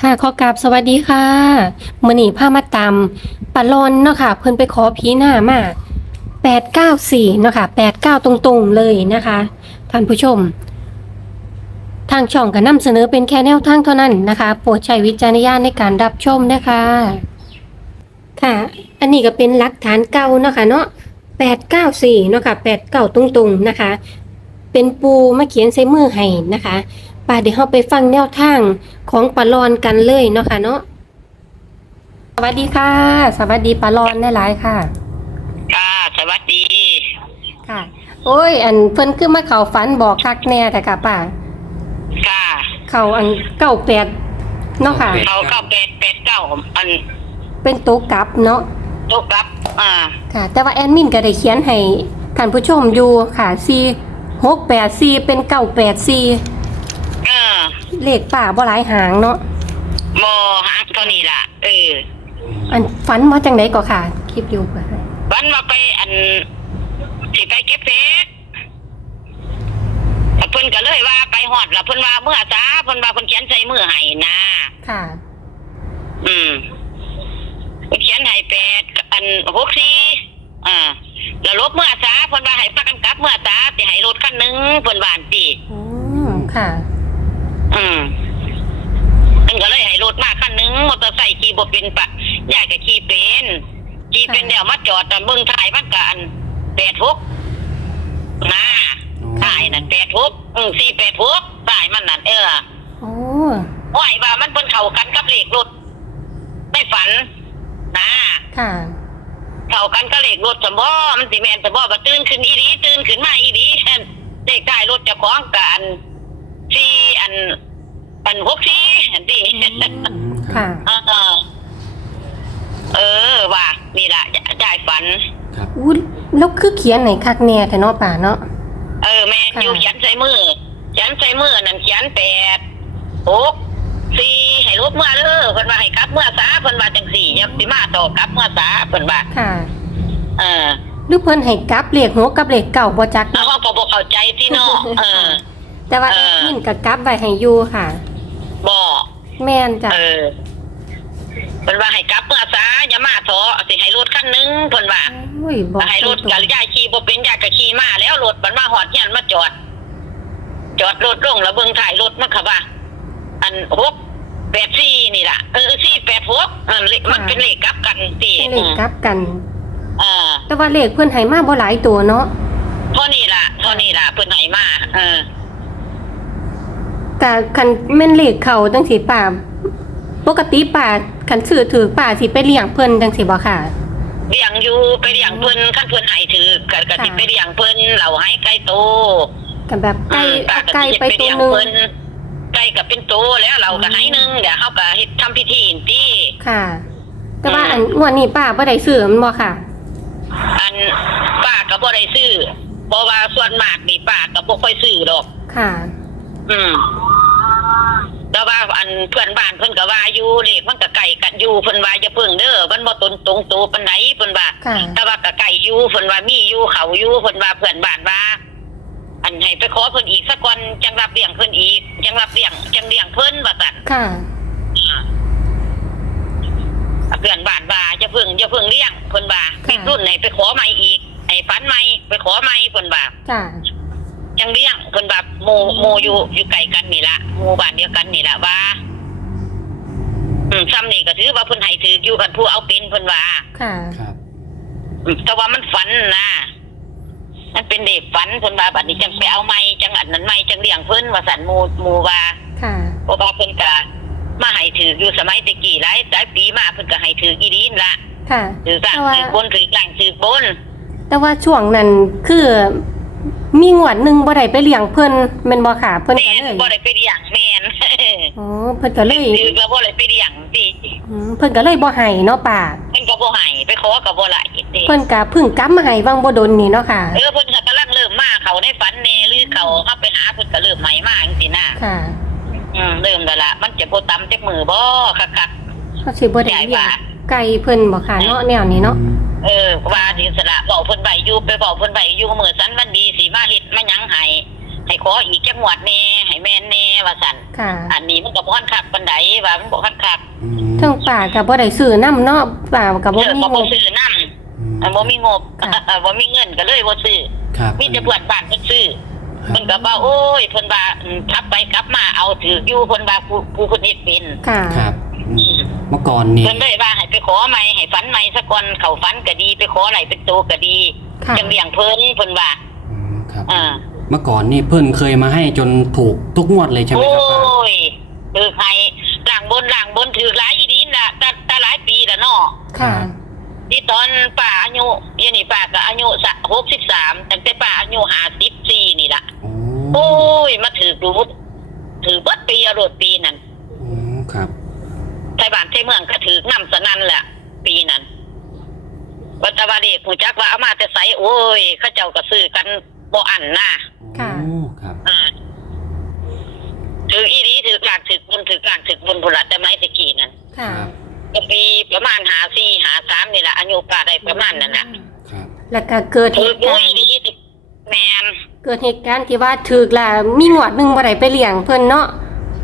ค่ะขอกราบสวัสดีค่ะมื้อนี้ามาตามปลาลอนเนาะค่ะ เพิ่นไปขอผีหน้ามา894เก้าสี่เนาะค่ะ89ตรงๆเลยนะคะ ท่านผู้ชม ทางช่องก็นำเสนอเป็นแค่แนวทางเท่านั้นนะคะ โปรดใช้วิจารณญาณในการรับชมนะคะ ค่ะ อันนี้ก็เป็นหลักฐานเก่าเนาะค่ะเนาะ894เก้าสี่เนาะค่ะ89ตรงๆนะคะ เป็นปูมาเขียนใส่มือให้นะคะ ป่าเดี๋ยวเราไปฟังแนวทางของปลาลอนกันเลยเนาะค่ะเนาะสวัสดีค่ะ สวัสดีปลาลอนได้หลายๆค่ะ ค่ะสวัสดีค่ะ โอ้ย อันเพิ่นขึ้นมาเขาฝันบอกคักแน่แต่ค่ะป่าค่ะเขาอันเก้าแปดเนาะค่ะ เขาก็เป็ดเป็ดเก้าอันเป็นโต๊ะกลับเนาะตกรับ อ่า ค่ะ แต่ว่าแอดมินก็ได้เขียนให้ท่านผู้ชมอยู่ค่ะซีหกแปดซีเป็นเก้าแปดซี เออเลขป่าบ่หลายหางเนาะโมหักเท่านี้ล่ะ เออ อันฝันว่าจังไดก็ค่ะ คลิปอยู่ค่ะวันมาไปอันสิไปเก็บเพชรเพิ่นก็เลยว่าไปหอดละเพิ่นว่าเมื่อจ้าเพิ่นว่าเพิ่นเขียนใส่มือให้นะค่ะ อืมเพิ่นเขียนให้แปดอันหกสี่อ่าแล้วลบเมื่อจ้าเพิ่นว่าให้ประกันกลับเมื่อจ้าสิให้รถคันหนึงเพิ่นว่าอันติอืมค่ะ อืมมันก็เลยให้รถมาคันหนึงมอเตอร์ไซค์ขี่บ่เป็นปะยายก็ขี่เป็นขี่เป็นค่ะเดี๋ยวมาจอดตอนเบิ่งถ่ายมันก็อันแปดหกนะถ่ายนั่นแปดหกอืมสี่แปดหกถ่ายมันนั่นเออ โอ้ไหวว่ามันเพิ่นเข้ากันกับเลขรถไม่ฝันนะค่ะ เข้ากันกับเลขรถสมบ่มันสิแม่นสมบ่บ่ตื่นขึ้นอีหลีตื่นขึ้นมาอีหลีเลขท้ายรถเจ้าของก็อันสี่อัน อันหกสี่อันที่ค่ะ เออ เออว่านี่ละยายฝันครับอู้แล้วคือเขียนไหนคักแน่แต่เนาะป่าเนาะ เออแม่นค่ะอยู่เขียนใส่มือเขียนใส่มือนั่นเขียนแปดหกสี่ให้ลบเมื่อเด้อเพิ่นว่าให้กลับเมื่อสาเพิ่นว่าจังสี่อย่าสิมาต่อกลับเมื่อสาเพิ่นว่าค่ะเออหรือเพิ่นให้กลับเลขหัวกับเลขเก่าบ่จักแล้วเนาะก็บ่เข้าใจที่เนาะเออ แต่ว่าเอแออ ดมินก็กลับไว้ให้อยู่ค่ะบ่ แม่นจ้ะ เออเพิ่นว่าให้กลับเมื่อสาอย่ามาต่อสิให้รถคันหนึงเพิ่นว่าโอ้ยบอกให้รถกับยายขี่บ่เป็นยายก็ขี่มาแล้วรถมันมาหอดเฮียนมาจอด จอดรถลงแล้วเบิ่งถ่ายรถมันค่ะว่า อันหกแปดสี่นี่ล่ะเออสี่แปดหกอันเลขมันเป็นเลขกลับกันสิเป็นเลขกลับกัน เออแต่ว่าเลขเพิ่นให้มาบ่หลายตัวเนาะเท่านี้ล่ะเท่านี้ล่ะเพิ่นให้มาเออ ก็คันแม่นเลขเข้าจังสิป่าปกติป่าคันซื้อถือป่าสิไปเลี้ยงเพิ่นจังสิบ่ค่ะเลี้ยงอยู่ไปเลี้ยงเพิ่นคันเพิ่นให้ถือก็ก็สิค่ะไปเลี้ยงเพิ่นเราให้ไก่โตกันแบบไก่อืมเอาก็ไก่สิไปไปตัวเลี้ยงหนึงเพิ่นไก่ก็เป็นโตแล้วเราก็ให้หนึงเดี๋ยวเฮาก็เฮ็ดทำพิธีอินติค่ะ แต่ว่าอันงวดนี้ป้าบ่ได้ซื้อมันบ่ค่ะ อันป้าก็บ่ได้ซื้อเพราะว่าส่วนมากนี่ป้าก็บ่ค่อยซื้อดอกค่ะ อืมแต่ว่าอันเพื่อนบ้านเพิ่นก็ว่าอยู่เลขมันก็ไก่กันอยู่เพิ่นว่าจะเพิ่งเด้อมันบ่ตรงตรงตัวปานไหนเพิ่นว่าค่ะ แต่ว่าก็ไก่อยู่เพิ่นว่ามีอยู่เขาอยู่เพิ่นว่าเพื่อนบ้านว่า อันให้ไปขอเพิ่นอีกสักวันจังรับเลี้ยงเพิ่นอีกจังรับเลี้ยงจังเลี้ยงเพิ่นว่าซั่น ค่ะ เพื่อนบ้านว่าจะเพิ่งจะเพิ่งเลี้ยงเพิ่นว่าค่ะมีรุ่นไหนไปขอใหม่อีกไอ้ฝันใหม่ไปขอใหม่เพิ่นว่าจ้ะ จังเลี้ยงเพิ่นว่าหมู่หมู่อยู่อยู่ไกลกันนี่ละหมู่บ้านเดียวกันนี่ละว่า อืมซ้ำนี่ก็ถือว่าเพิ่นให้ถืออยู่กันผู้เอาเป็นเพิ่นว่าค่ะ ครับ อืมแต่ว่ามันฝันนะมันเป็นเด็กฝันเพิ่นว่าบัดนี้จังไปเอาไม้จังอันนั้นไม้จังเลี้ยงเพิ่นว่าสันหมู่หมู่ว่า ค่ะ เพราะว่าเพิ่นก็มาให้ถืออยู่สมัยแตะกี้หลายหลายปีมาเพิ่นก็ให้ถืออีดีนละค่ะ ถือสร้างแต่ว่าถือบนถือกลางถือบน แต่ว่าช่วงนั้นคือ มีงวดหนึงบ่ได้ไปเลี้ยงเพิ่นแม่นบ่ค่ะเพิ่นแม่ก็นเลยบ่ได้ไปเลี้ยงแม่นอ๋อเพิ่นก็เลยถือก็บ่ได้ไปเลี้ยงติอืมเพิ่นก็เลยบ่ให้เนาะป้าเพิ่นก็บ่ให้ไปขอก็บ่ไหลติเพิ่นก็เพิ่งกลับมาให้วังบ่ดนนี่เนาะค่ะเออเพิ่นก็กำลังเริ่มมาเขาในฝันแน่หรือเขาเฮาไปหาเพิ่นก็เริ่มใหม่มาจังซี่นะค่ะอืมเริ่มแล้วล่ะมันจะบ่ตำจักมือบ่คักเขาสิบ่ได้ใหญ่เลี้ยงว่าไก่เพิ่นบ่ค่ะเนาะแนวนี้เนาะๆ เออว่าสิสละบอกเพิ่นไว้อยู่ไปบอกเพิ่นไว้อยู่มื้อสันวันดีสิมาเฮ็ดมาหยังให้ให้ขออีกจักงวดแน่ให้แม่นแน่ว่าซั่นค่ะอันนี้มันก็บ่คันคักปานใดว่ามันบ่คันคักอืมทั้งป่ากับบ่ได้ซื้อน้ำเนาะป่ากับบ่เออมีก็งบ่บซื้อนำอืมบ่มีงบค่ะบ่มีเงินก็เลยบ่ซื้อครับมีแต่เพื่อนบ้านเพิ่นซื้อครับเพิ่นก็ว่าโอ้ยเพิ่นว่าอืมทับไปกลับมาเอาถืออยู่เพิ่นว่าผู้ผู้คนเฮ็ดเป็นค่ะครับอืม เมื่อก่อนนี่เพิ่นเลยว่าให้ไปขอใหม่ให้ฝันใหม่ซะก่อนเขาฝันก็ดีไปขออะไรเป็นโตก็ดีค่ะ จังเลี้ยงเพิ่นเพิ่นว่าอืมครับ อ่า เมื่อก่อนนี่เพื่อนเคยมาให้จนถูกทุกงวดเลยใช่ไหมโอ้ครับป้ายถือใครล่างบนล่างบนถือหลายอีดีน่ะแต่แต่หลายปีแล้วเนาะค่ะ ที่ตอนป้าอายุเดี๋ยวนี่ป้าก็อายุสะ63ตั้งแต่ป้าอายุ54นี่ล่ะโอ้โอ้ยมาถือดูถือเบัดปีอรดปีนั้นโอ้ครับ ไทยบ้านไทยเมืองก็ถือน้ำสนั่นแหละ ปีนั้นวัตวาเด็กผู้จักว่าเอามาแต่ใสโอ้ยเข้าเจ้าก็ซื้อกันบ่อันน่ะค่ะ โอ้ครับ อ่าถืออีดีถือกลางถือบนถือกลางถือบนบุระแต่ไม้ตะกี้นั้นค่ะก็ปีประมาณหาสี่หาสามนี่แหละอายุป้าได้ประมาณนั้นน่ะครับ แล้วก็เกิดเหถือตุบุการยณ์ดีถือแมนเกิดเหตุการณ์ที่ว่าถูกล่ะมีงวดหนึงบ่ได้ไปเลี้ยงเพิ่นเนาะ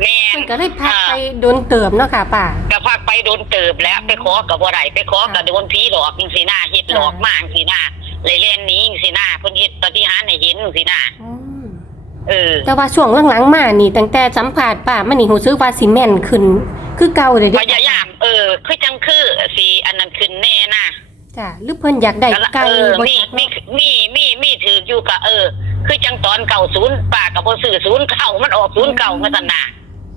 แมน เพิ่นก็เลยพักไปโดนเติมเนาะค่ะป่าก็ พักไปโดนเติบแล้วไปขอกับบ่ได้ไปขอกับโดนผีหลอกจังซี่หน้าเฮ็ดหลอกมากจังซี่หน้าเลยเล่นหนี้จังซี่หน้าเพิ่นเฮ็ดปฏิหารย์ให้เห็นจังซี่หน้าอืมเออแต่ว่าช่วงหลังๆมานี่ตั้งแต่สัมภาษณ์ป่ามันนี่รู้สึกว่าสิแม่นขึ้น คือเก่าเลยพเด้ยายามเออคือจังคือสีอันนั้นขึ้นแน่นะจ้ะหรือเพิ่นอยากได้ไก่เออบ่มีจักมีเนาะมีมีมีถืออยู่กับเออ คือจังตอนเก่าศูนย์ป่ากับบ่ซื้อศูนย์เก่ามันออกศูนย์เก่ามาซั่นน่ะ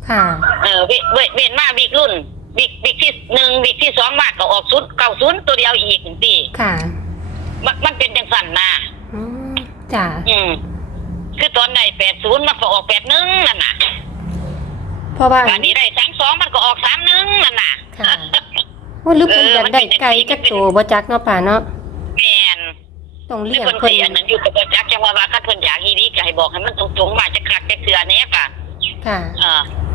ค่ะ เออเวเวเว้นมาวิกรุ่น วิกวิกที่หนึ่งวิกที่สองมาก็ออกศูนย์เก่าศูนย์ตัวเดียวอีกจังซี่ค่ะมันมันเป็นจังซั่นน่ะอืมจ้ะอืม คือตอนใด80มันก็ออก81นั่นน่ะเพราะว่าอันนี้ได้32มันก็ออก31นั่นน่ะค่ะว่าหรือเพิ่นอยากได้ไก่จักโตบ่จักเนาะป่าเนาะแม่นต้องมีเลี้ยงคนเคเพิ่นยอันนั้นอยู่กับจักจังว่าว่าคันเพิ่นอยากอีนี่ก็ให้บอกให้มันตรงๆมาจะคักจะเถื่อแน่ค่ะค่ะเอ่าสิ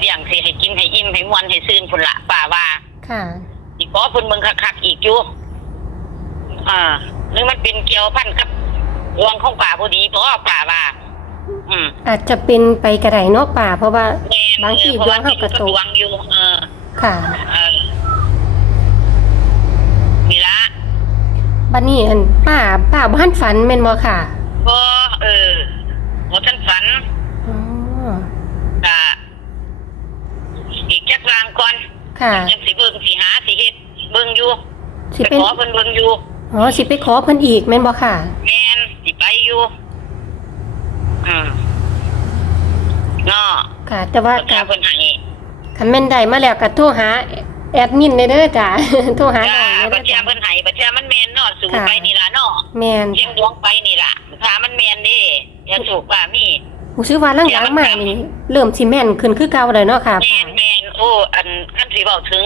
เลี้ยงสิให้กินให้อิ่มให้ม่วนให้ซื่นพุ่นละป่าว่าค่ะสิขอเพิ่นเบิ่งคักๆอีกอยู่อ่าหรือมันเป็นเกี่ยวพันกับดวงของป่าบ่ดีบ่ป่าว่า อืม อาจจะเป็นไปกระไดเนาะป่า เพราะว่าแม่นบางทีเออเพราะว่าดวงเขาก็ตกดวงอยู่เออค่ะ เออนี่ละบัดนี้อันป้าป้าบ้านฝันแม่นบ่ค่ะบ่เออบ่ทันฝัน อ๋อ ก็อีกจักวางก่อน ค่ะยังสิเบิ่งสิหาสิเฮ็ดเบิ่งอยู่สิไปเป็นขอเพิ่นเบิ่งอยู่อ๋อสิไปขอเพิ่นอีกแม่นบ่ค่ะ แม่นสิไปอยู่อืมเนาะค่ะ แต่ว่าถ้าเพิ่นให้คันแม่นได้มาแล้วก็โทรหา แอดมินได้เด้อจ้ะ โทรหาจ้าน้องได้บัเด้ดอเทียจ้ะ เพิ่นให้บัดเทียมันแม่นเนาะสู่ค่ะ ไปนี่ล่ะเนาะแม่นเลี้ยงดวงไปนี่ล่ะถ้ามันแม่นเด้อย่าสูกว่ามีรู้สึกว่าหลังๆมานี่เริ่มสิแม่นขึ้นคือเก่าเลยเนาะค่ะแม่ป้านแม่น โอ้อันคันสิเว้าถึง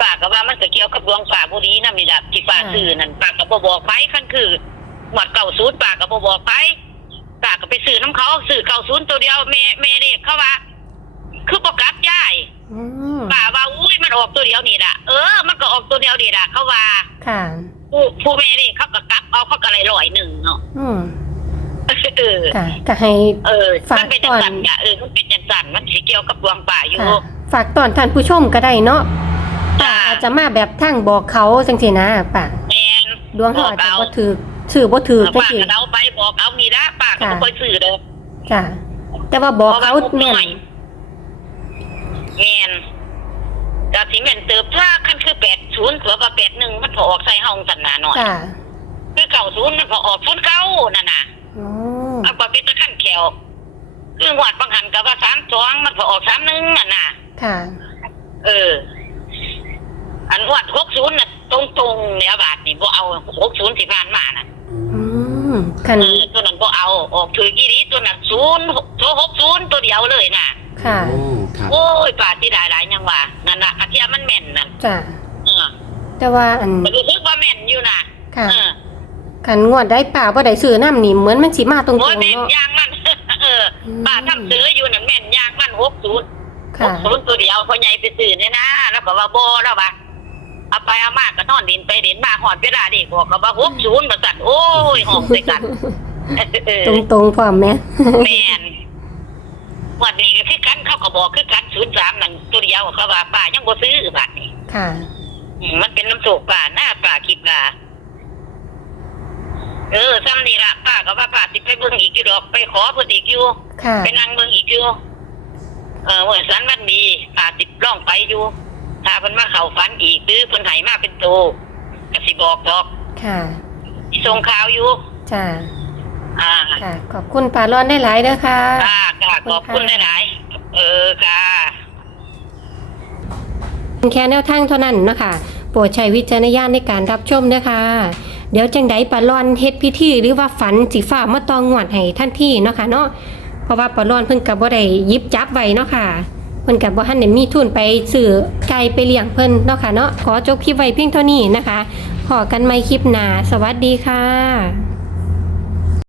ป้าก็ว่ามันก็เกี่ยวกับดวงป้าบ่ดีนำนี่ล่ะที่ป้าซื้อนั่นป้าก็บ่บอกไปคันคือหมดเก่าศูนย์ป้าก็บ่บอกไปป้าก็ไปซื้อน้ำเขาซื้อเก่าศูนย์ตัวเดียวแม่แม่เด็กเขาว่า คือบ่กลับยายอืมป้าว่าอุ้ยมันออกตัวเดียวนี่ล่ะเออมันก็ออกตัวเดียวนี่ล่ะเขาว่าค่ะผู้ผู้แม่เด็กเขาก็กลับเอาเขาก็เลยร้อยหนึ่งเนาะอืมเออค่ะก็ให้เออฝากมันเป็นจังสันจ้ะเออมันเป็นจังสันมันสิเกี่ยวกับดวงป่าอยู่ค่ะ ฝากตอนท่านผู้ชมก็ได้เนาะป้าจ้าอาจจะมาแบบทั้งบอกเขาจังซี่นะป้าแมนดวงเขาอาจจะบ่ถือชื่อบ่ถือจังป้าซี่ก็เดาไปบอกเอานี่ละป้าก็ค่ะบ่ค่อยซื้อเด้อจ้ะแต่ว่าบอกเขาพระว่แม่นอยแมนก็สิแม่นเติบถ้าคันคือ80หรือว่า81มันพอออกใส่ห้องสันนาหน่อยจ้ะคือ90มันพอออก09นั่นน่ะอ๋อเอาบ่เป็นตะขั้นแขวคือหวัดบางหันก็ว่า32มันพอออก31นั่นน่ะ ค่ะ เออ อันวัดหกศูนย์น่ะตรงตรงๆเนี่ยบาทนี่บ่เอาหกศูนย์ที่ผ่านมาน่ะอืมคันเออตัวนั้นบ่เอาออกถือกี่ดีตัวนั้นศูนย์ตัวหกศูนย์ตัวเดียวเลยน่ะ ค่ะ โอ้ครับ โอ้ยป่าที่ได้หลายยังว่านั่นน่ะอาเทียมันแม่นนั่นจ้ะ เออแต่ว่าอัน มันรู้สึกว่าแม่นอยู่น่ะค่ะ เออคันงวดได้ป่าบ่ได้ซื้อน้ำนี่เหมือนมันสิมาตรงโอ้ยๆแม่นเนาะยางมัน เออ อืมป่าทำซื้ออยู่นั่นแม่นยางมันหกศูนย์ หค่ะกศูนย์ตัวเดียวพ่อใหญ่ไปซื้อเนี่ยนะ แล้วก็ว่าบ่แล้วว่าเอาไปเอามาก็นอนดินไปดินมาหอดเวลาดิบอกก็ว่าหกศูนย์มาสั่นโอ้ยหอมใส่กันเออตรงๆพร้อมแม่แมนวันนี้ก็คือกันเขาก็บอกคือกันศูนย์สามนั่นตัวเดียวเขาว่าป้ายังบ่ซื้อบัดนี้ค่ะอืมมันเป็นน้ำโศกป้าหน้าป้าคิดว่าเออซ้ำนี่ละป้าก็ว่าป้าสิไปเบิ่งอีกอยู่ดอกไปขอเพิ่นอีกอยู่ค่ะไปนั่งเบิ่งอีกอยู่ เออเมื่อสันวันดีป้าติดร่องไปอยู่ ถ้าเพิ่นมาเข้าฝันอีกหรือเพิ่นให้มาเป็นโตก็สิบอกดอกค่ะสิส่งข่าวอยู่จ้าอ่าค่ะ ขอบคุณปลาร้อนได้หลายๆเด้อค่ะ ค่ะค่ะขอบคุณหลายๆเออค่ะแค่แนวทางเท่านั้นเนาะคะโปรดใช้วิจารณญาณในการรับชมนะคะ เดี๋ยวจังไดปลาร้อนเฮ็ดพิธีหรือว่าฝันสีฟ้ามาตองงวดให้ท่านที่เนาะค่ะเนาะ เพราะว่าปลาร้อนเพิ่นกับบ่ได้ยิบจับไว้เนาะค่ะเพิ่นกับบ่ทันได้มีทุนไปซื้อไก่ไปเลี้ยงเพิ่นเนาะค่ะเนาะขอจบคลิปไว้เพียงเท่านี้นะคะขอกันใหม่คลิปหน้าสวัสดีค่ะ